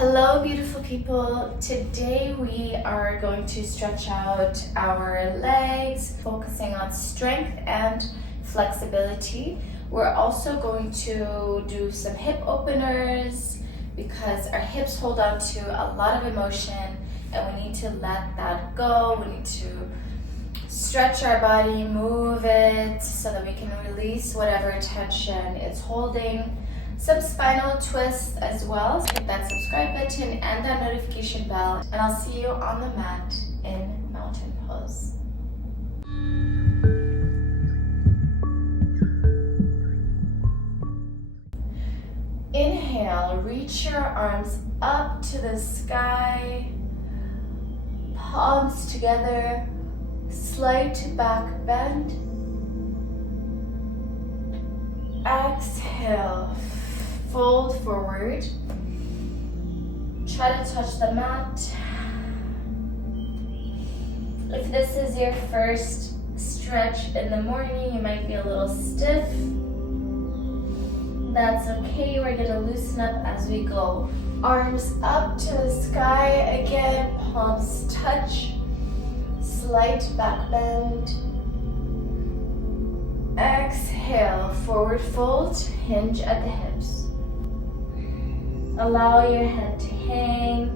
Hello beautiful people. Today we are going to stretch out our legs, focusing on strength and flexibility. We're also going to do some hip openers because our hips hold on to a lot of emotion and we need to let that go. We need to stretch our body, move it so that we can release whatever tension it's holding. Some spinal twists as well. So hit that subscribe button and that notification bell, and I'll see you on the mat in mountain pose. Inhale, reach your arms up to the sky, palms together, slight back bend. Exhale, fold forward. Try to touch the mat. If this is your first stretch in the morning, you might be a little stiff. That's okay, we're gonna loosen up as we go. Arms up to the sky again, palms touch, slight back bend. Exhale, forward fold, hinge at the hips. Allow your head to hang,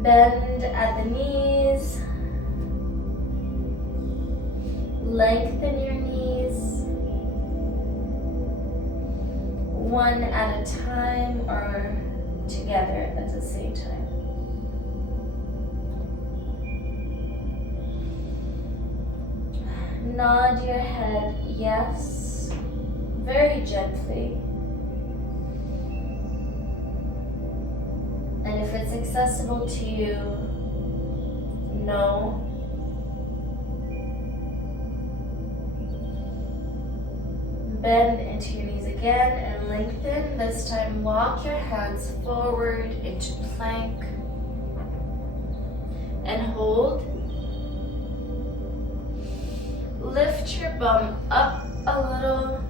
bend at the knees, lengthen your knees, one at a time or together at the same time. Nod your head yes, very gently. And if it's accessible to you, no. Bend into your knees again and lengthen. This time walk your hands forward into plank and hold. Lift your bum up a little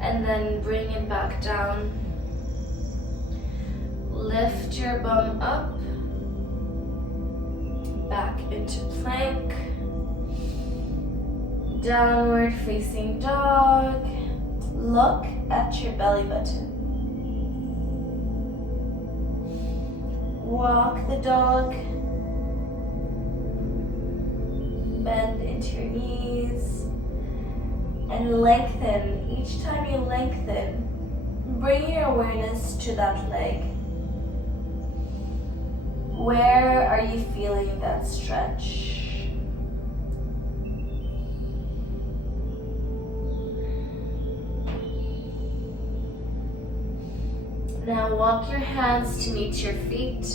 and then bring it back down. Lift your bum up, back into plank, downward facing dog. Look at your belly button. Walk the dog. Bend into your knees and lengthen. Each time you lengthen, bring your awareness to that leg. Where are you feeling that stretch? Now walk your hands to meet your feet.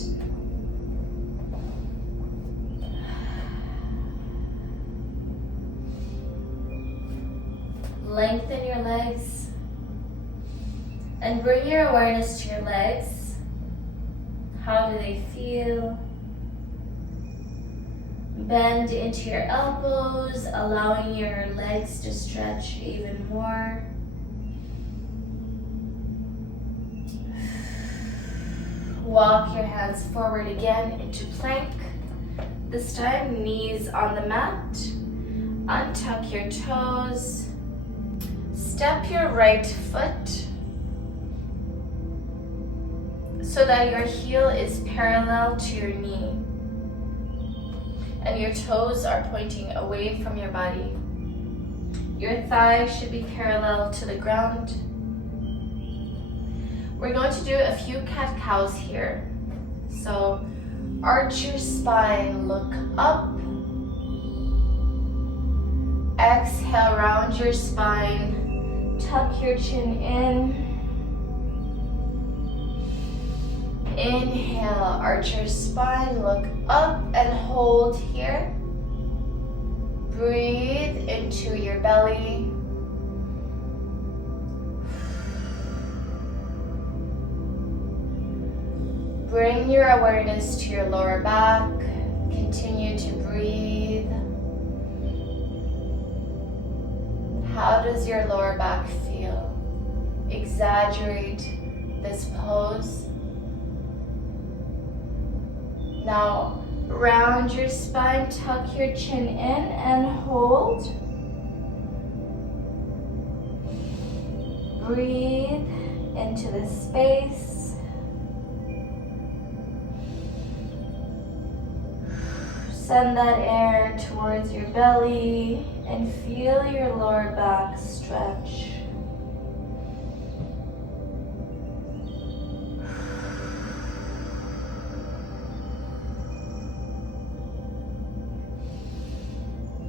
Lengthen your legs and bring your awareness to your legs. How do they feel? Bend into your elbows, allowing your legs to stretch even more. Walk your hands forward again into plank. This time, knees on the mat. Untuck your toes. Step your right foot so that your heel is parallel to your knee and your toes are pointing away from your body. Your thighs should be parallel to the ground. We're going to do a few cat-cows here. So arch your spine, look up. Exhale, round your spine, tuck your chin in. Inhale, arch your spine, look up and hold here. Breathe into your belly. Bring your awareness to your lower back. Continue to breathe. How does your lower back feel? Exaggerate this pose. Now round your spine, tuck your chin in and hold. Breathe into the space. Send that air towards your belly and feel your lower back stretch.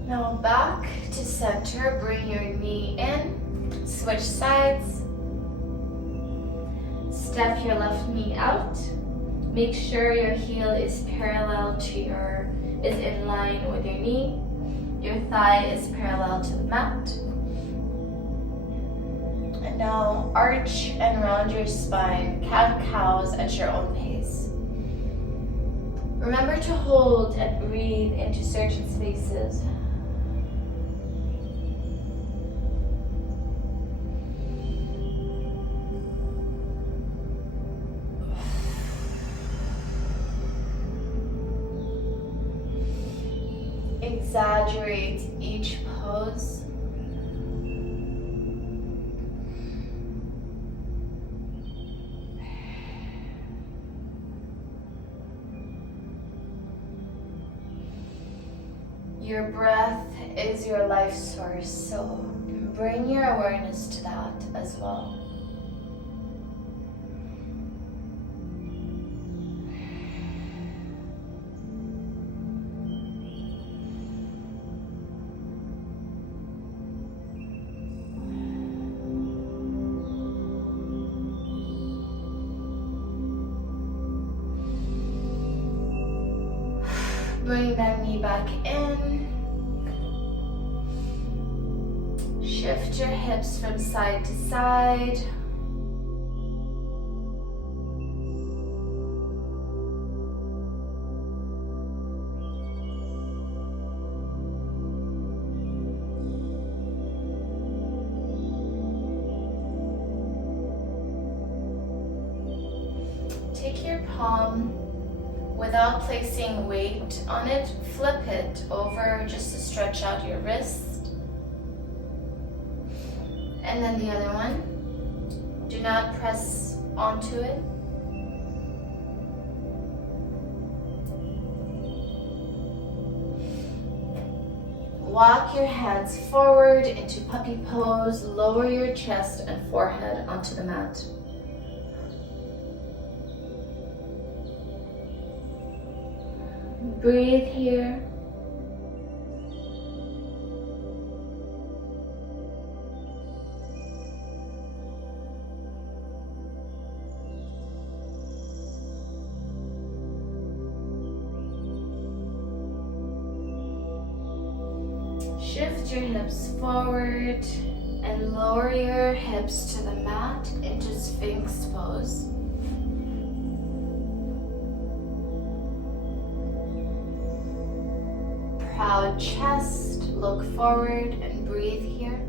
Now back to center, bring your knee in, switch sides. Step your left knee out. Make sure your heel is parallel to is in line with your knee. Your thigh is parallel to the mat. And now arch and round your spine, cat-cows at your own pace. Remember to hold and breathe into certain spaces. Exaggerate each pose. Your breath is your life source, so bring your awareness to that as well. Bring that knee back in. Shift your hips from side to side. Take your palm. Without placing weight on it, flip it over just to stretch out your wrist. And then the other one. Do not press onto it. Walk your hands forward into puppy pose. Lower your chest and forehead onto the mat. Breathe here. Shift your hips forward and lower your hips to the mat into sphinx pose. Proud chest, look forward and breathe here.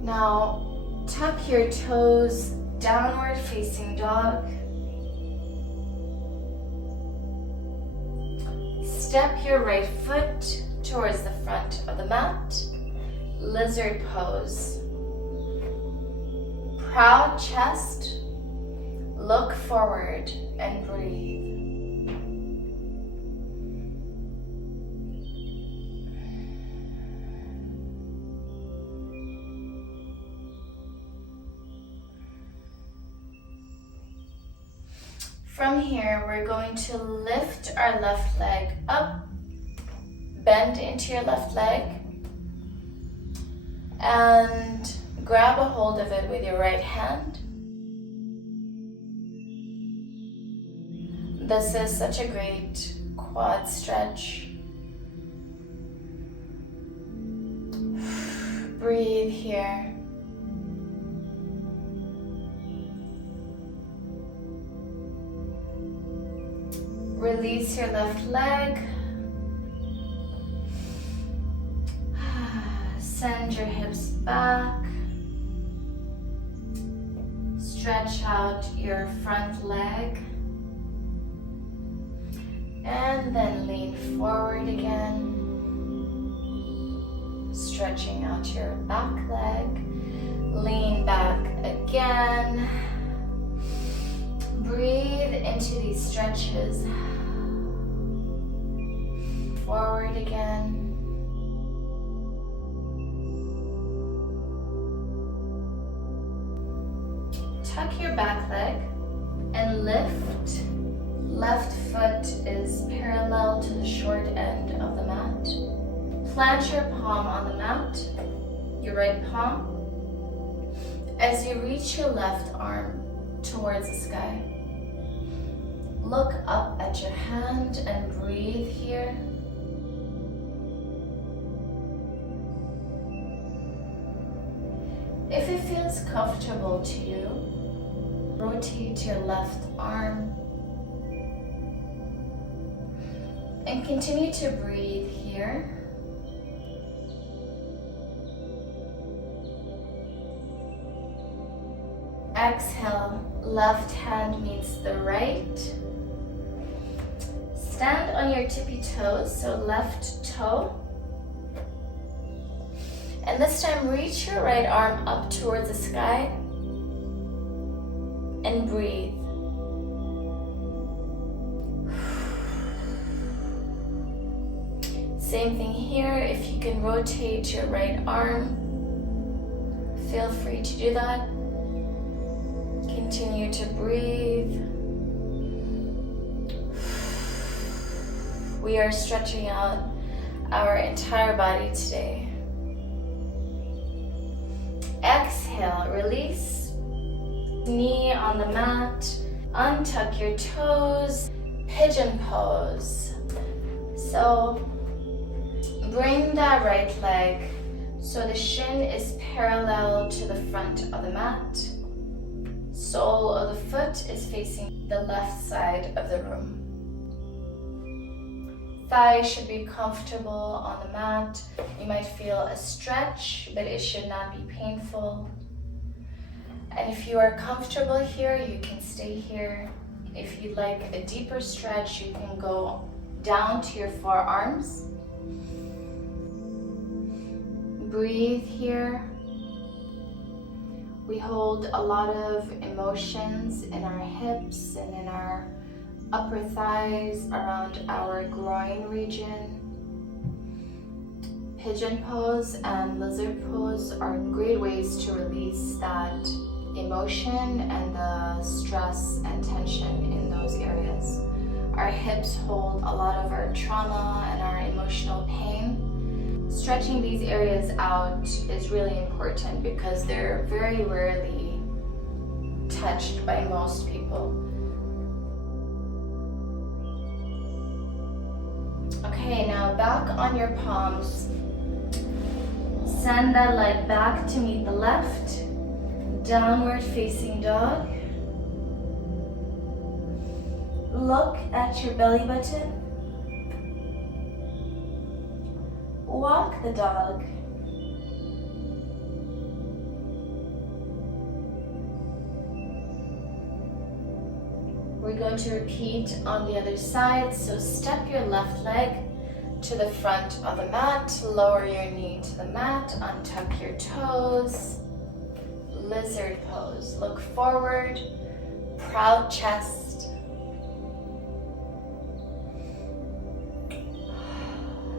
Now tuck your toes, downward facing dog. Step your right foot towards the front of the mat. Lizard pose. Proud chest, look forward and breathe. From here, we're going to lift our left leg up, bend into your left leg, and grab a hold of it with your right hand. This is such a great quad stretch. Breathe here. Release your left leg. Send your hips back. Stretch out your front leg. And then lean forward again. Stretching out your back leg. Lean back again. Breathe into these stretches. Forward again. Tuck your back leg and lift. Left foot is parallel to the short end of the mat. Plant your palm on the mat, your right palm, as you reach your left arm towards the sky. Look up at your hand and breathe here. If it feels comfortable to you, rotate your left arm and continue to breathe here. Exhale, left hand meets the right. Stand on your tippy toes, so left toe. And this time reach your right arm up towards the sky and breathe. Same thing here, if you can rotate your right arm, feel free to do that. Continue to breathe. We are stretching out our entire body today. Exhale, release. Knee on the mat. Untuck your toes. Pigeon pose. So bring that right leg so the shin is parallel to the front of the mat. Sole of the foot is facing the left side of the room. Thighs should be comfortable on the mat. You might feel a stretch, but it should not be painful. And if you are comfortable here, you can stay here. If you'd like a deeper stretch, you can go down to your forearms. Breathe here. We hold a lot of emotions in our hips and in our upper thighs, around our groin region. Pigeon pose and lizard pose are great ways to release that emotion and the stress and tension in those areas. Our hips hold a lot of our trauma and our emotional pain. Stretching these areas out is really important because they're very rarely touched by most people. Okay, now back on your palms. Send that leg back to meet the left. Downward facing dog. Look at your belly button. Walk the dog. We're going to repeat on the other side. So step your left leg to the front of the mat. Lower your knee to the mat. Untuck your toes. Lizard pose. Look forward. Proud chest.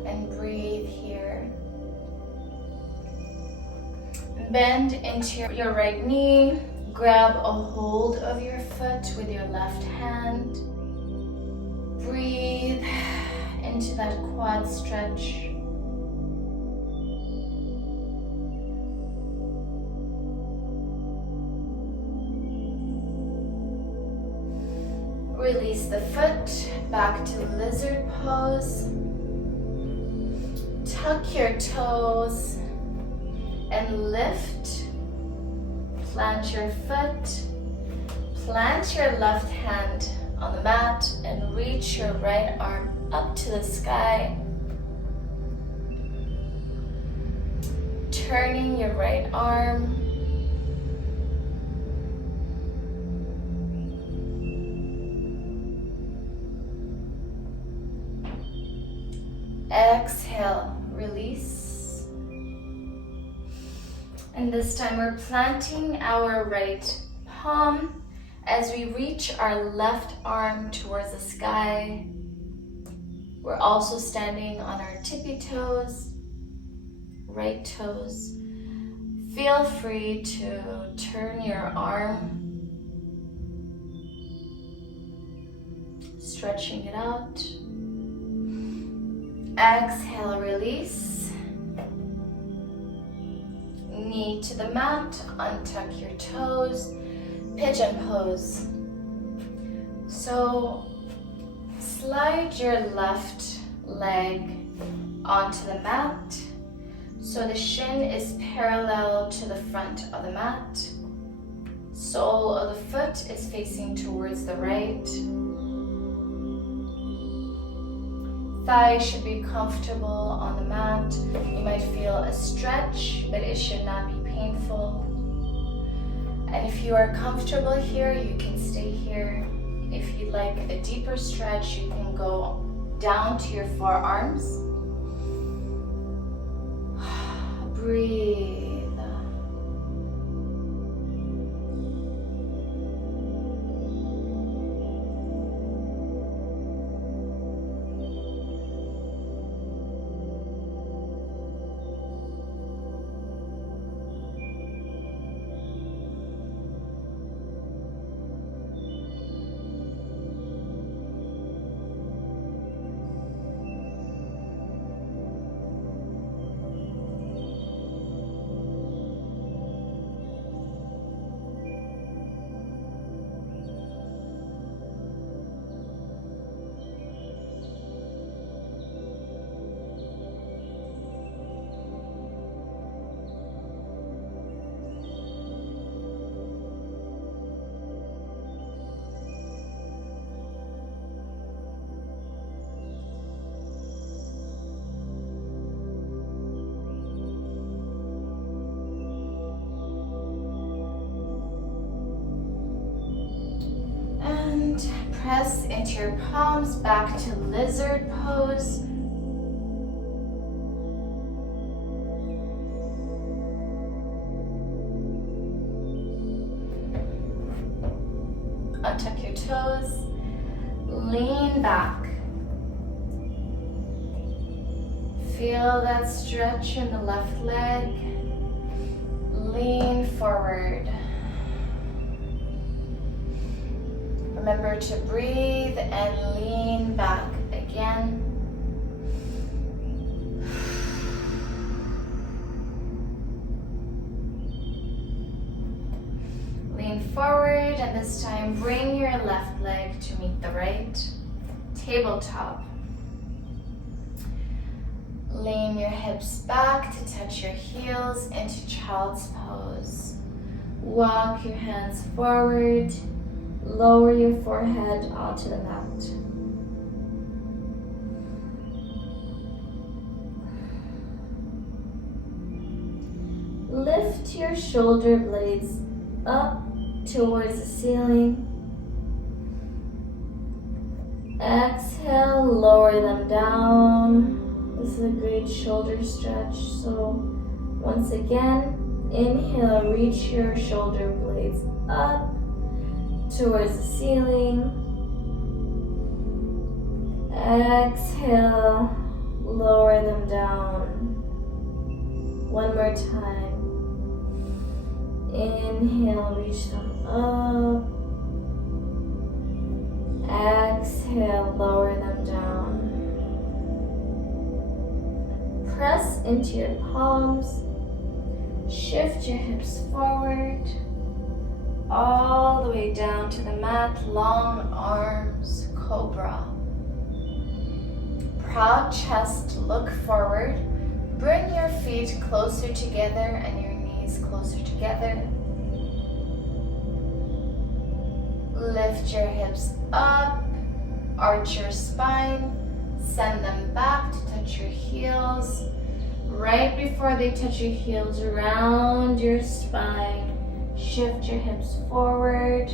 And breathe here. Bend into your right knee. Grab a hold of your foot with your left hand. Breathe into that quad stretch. Release the foot back to lizard pose. Tuck your toes and lift. Plant your foot. Plant your left hand on the mat and reach your right arm up to the sky. Turning your right arm. Exhale, release. And this time we're planting our right palm as we reach our left arm towards the sky. We're also standing on our tippy toes, right toes. Feel free to turn your arm, stretching it out. Exhale, release. Knee to the mat, untuck your toes, pigeon pose. So slide your left leg onto the mat so the shin is parallel to the front of the mat. Sole of the foot is facing towards the right. Thigh should be comfortable on the mat. You might feel a stretch, but it should not be painful. And if you are comfortable here, you can stay here. If you'd like a deeper stretch, you can go down to your forearms. Breathe. And press into your palms back to lizard pose. Untuck your toes, lean back. Feel that stretch in the left leg. Lean forward. Remember to breathe and lean back again. Lean forward, and this time bring your left leg to meet the right. Tabletop. Lean your hips back to touch your heels into child's pose. Walk your hands forward. Lower your forehead onto the mat. Lift your shoulder blades up towards the ceiling. Exhale, lower them down. This is a great shoulder stretch. So once again, inhale, reach your shoulder blades up towards the ceiling. Exhale, lower them down. One more time. Inhale, reach them up. Exhale, lower them down. Press into your palms. Shift your hips forward. All the way down to the mat, long arms, cobra. Proud chest, look forward. Bring your feet closer together and your knees closer together. Lift your hips up, arch your spine, send them back to touch your heels. Right before they touch your heels, round your spine. Shift your hips forward,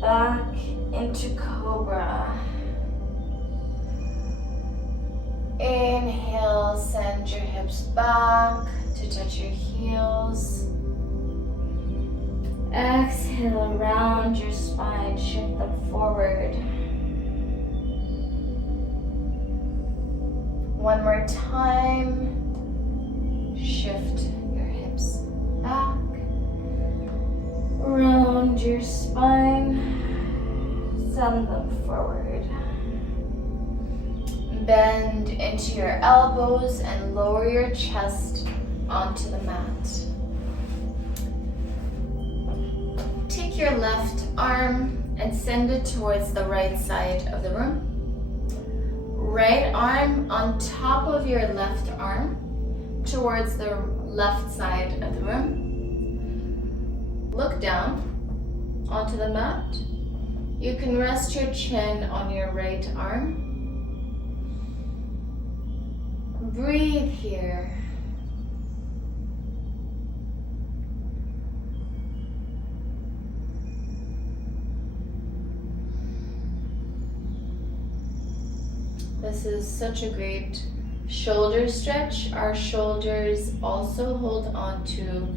back into cobra. Inhale, send your hips back to touch your heels. Exhale, round your spine, shift them forward. One more time. Shift your hips back. Round your spine. Send them forward. Bend into your elbows and lower your chest onto the mat. Take your left arm and send it towards the right side of the room. Right arm on top of your left arm towards the left side of the room. Look down onto the mat. You can rest your chin on your right arm. Breathe here. This is such a great shoulder stretch. Our shoulders also hold on to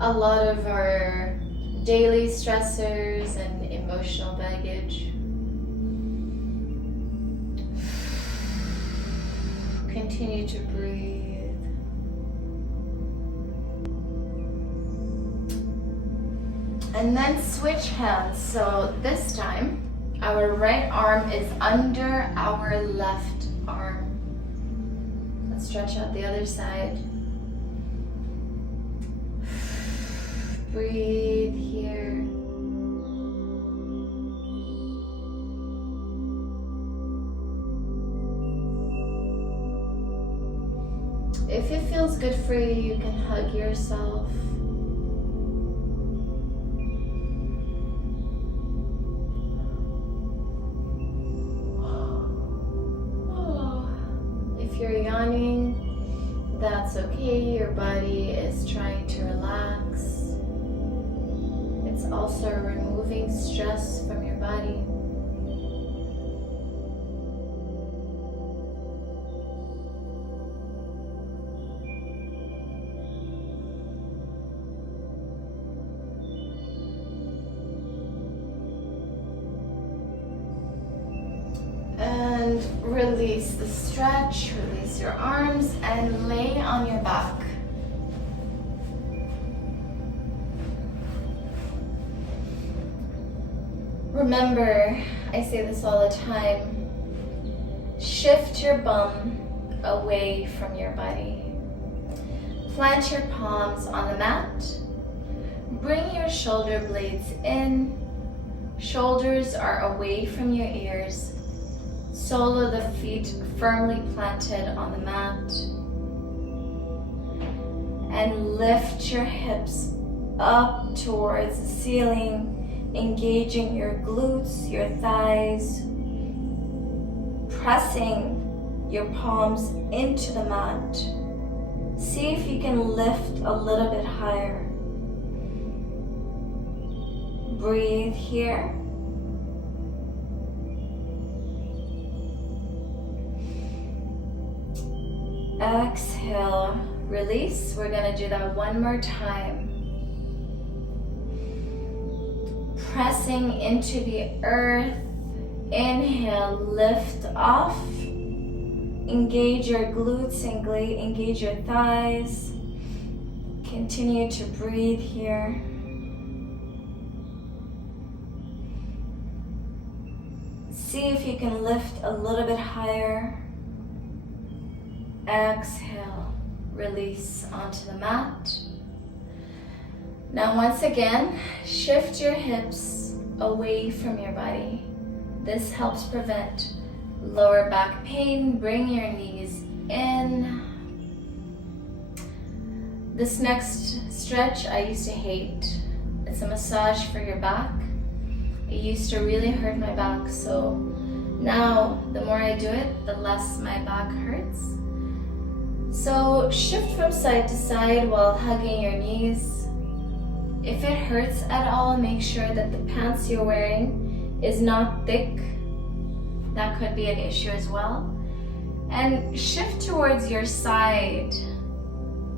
a lot of our daily stressors and emotional baggage. Continue to breathe. And then switch hands. So this time, our right arm is under our left arm. Let's stretch out the other side. Breathe here. If it feels good for you, you can hug yourself. If you're yawning, that's okay. Your body is trying to relax. It's also removing stress from your body. And release the stretch, release your arms, and lay on your back. Remember, I say this all the time, shift your bum away from your body. Plant your palms on the mat. Bring your shoulder blades in. Shoulders are away from your ears. Sole of the feet firmly planted on the mat. And lift your hips up towards the ceiling, engaging your glutes, your thighs, pressing your palms into the mat. See if you can lift a little bit higher. Breathe here. Exhale, release. We're gonna do that one more time. Pressing into the earth. Inhale, lift off. Engage your glutes, engage your thighs. Continue to breathe here. See if you can lift a little bit higher. Exhale, release onto the mat. Now once again, shift your hips away from your body. This helps prevent lower back pain. Bring your knees in. This next stretch I used to hate. It's a massage for your back. It used to really hurt my back, so now the more I do it, the less my back hurts. So shift from side to side while hugging your knees. If it hurts at all, make sure that the pants you're wearing is not thick. That could be an issue as well. And shift towards your side,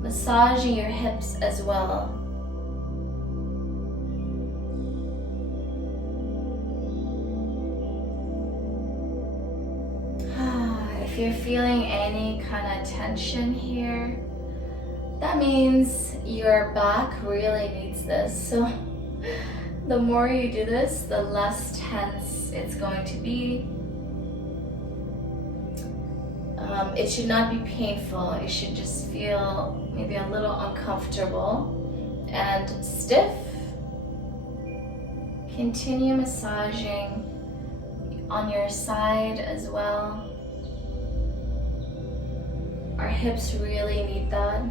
massaging your hips as well. If you're feeling any kind of tension here, that means your back really needs this. So the more you do this, the less tense it's going to be. It should not be painful. It should just feel maybe a little uncomfortable and stiff. Continue massaging on your side as well. Our hips really need that.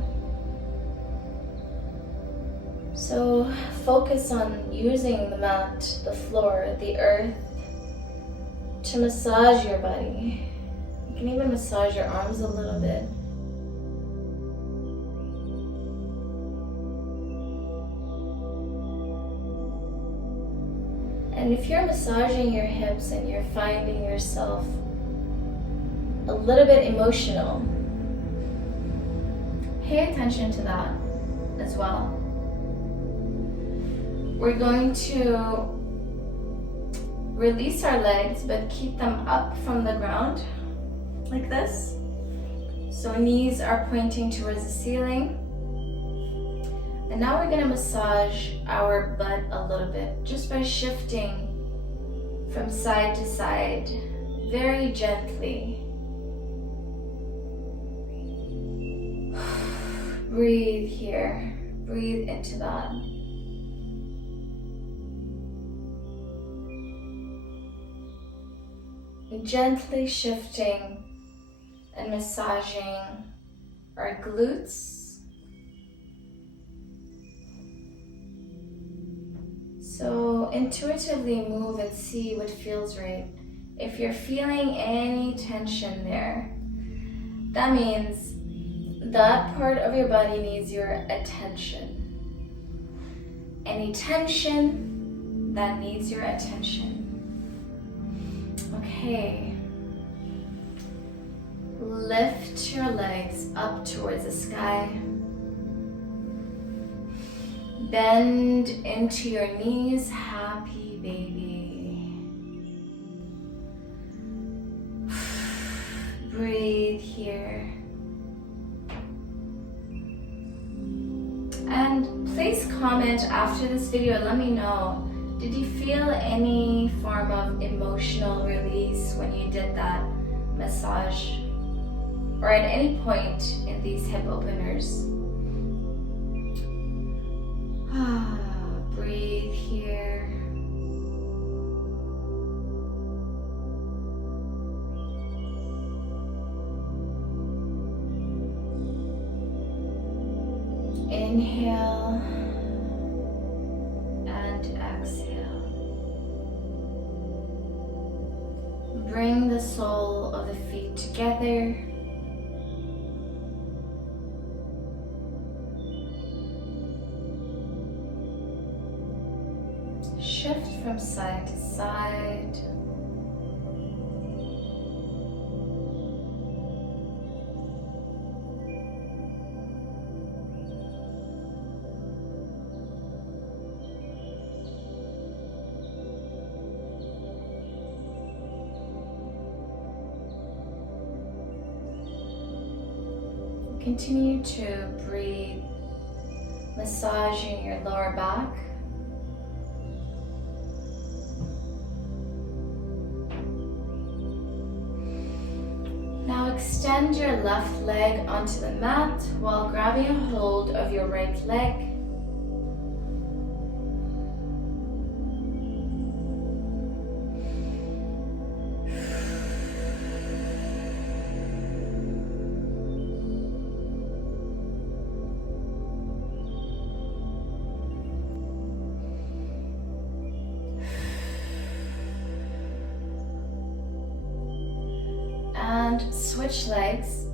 So focus on using the mat, the floor, the earth to massage your body. You can even massage your arms a little bit. And if you're massaging your hips and you're finding yourself a little bit emotional, pay attention to that as well. We're going to release our legs, but keep them up from the ground, like this. So knees are pointing towards the ceiling. And now we're gonna massage our butt a little bit, just by shifting from side to side, very gently. Breathe here, breathe into that. Gently shifting and massaging our glutes. So intuitively move and see what feels right. If you're feeling any tension there, that means that part of your body needs your attention. Any tension that needs your attention. Okay. Lift your legs up towards the sky. Bend into your knees, happy baby. Breathe here. And please comment after this video, let me know, did you feel any form of emotional release when you did that massage? Or at any point in these hip openers? Breathe here. Inhale and exhale. Bring the sole of the feet together. Shift from side to side. Continue to breathe, massaging your lower back. Now extend your left leg onto the mat while grabbing a hold of your right leg. And switch legs.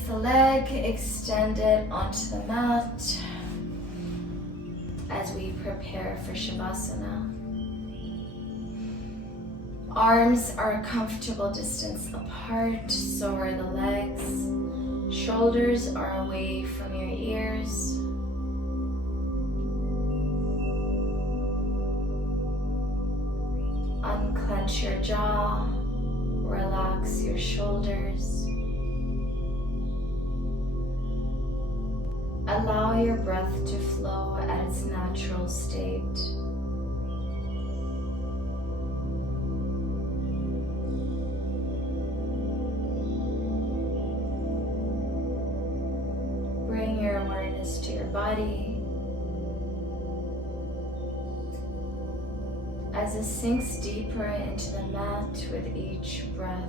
Release the leg, extend it onto the mat as we prepare for Savasana. Arms are a comfortable distance apart, so are the legs. Shoulders are away from your ears. Unclench your jaw, relax your shoulders. Allow your breath to flow at its natural state. Bring your awareness to your body as it sinks deeper into the mat with each breath.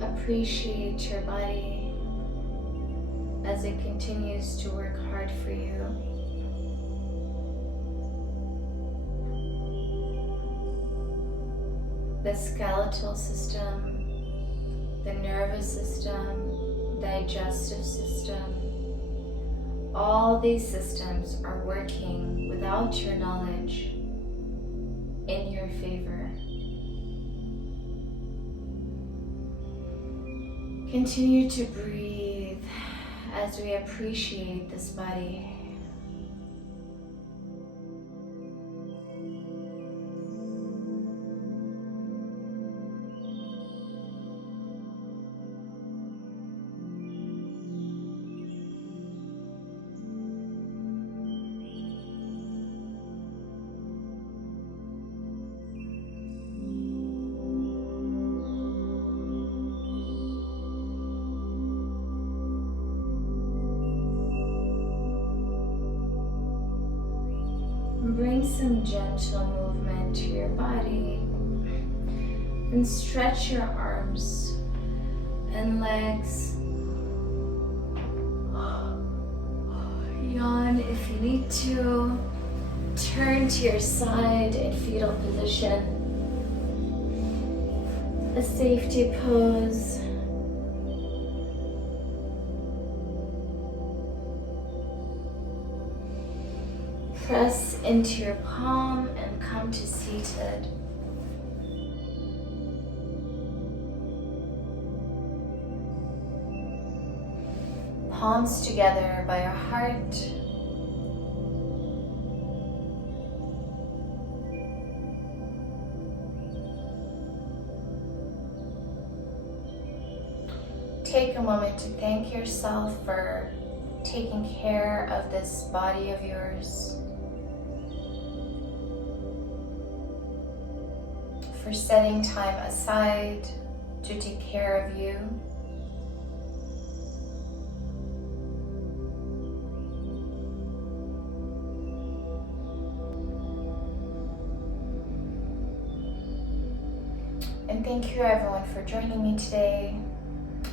Appreciate your body as it continues to work hard for you. The skeletal system, the nervous system, digestive system, all these systems are working without your knowledge in your favor. Continue to breathe as we appreciate this body. Bring some gentle movement to your body and stretch your arms and legs. Yawn if you need to. Turn to your side in fetal position. A safety pose. Press into your palm and come to seated. Palms together by your heart. Take a moment to thank yourself for taking care of this body of yours, for setting time aside to take care of you. And thank you everyone for joining me today.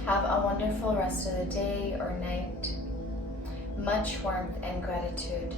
Have a wonderful rest of the day or night. Much warmth and gratitude.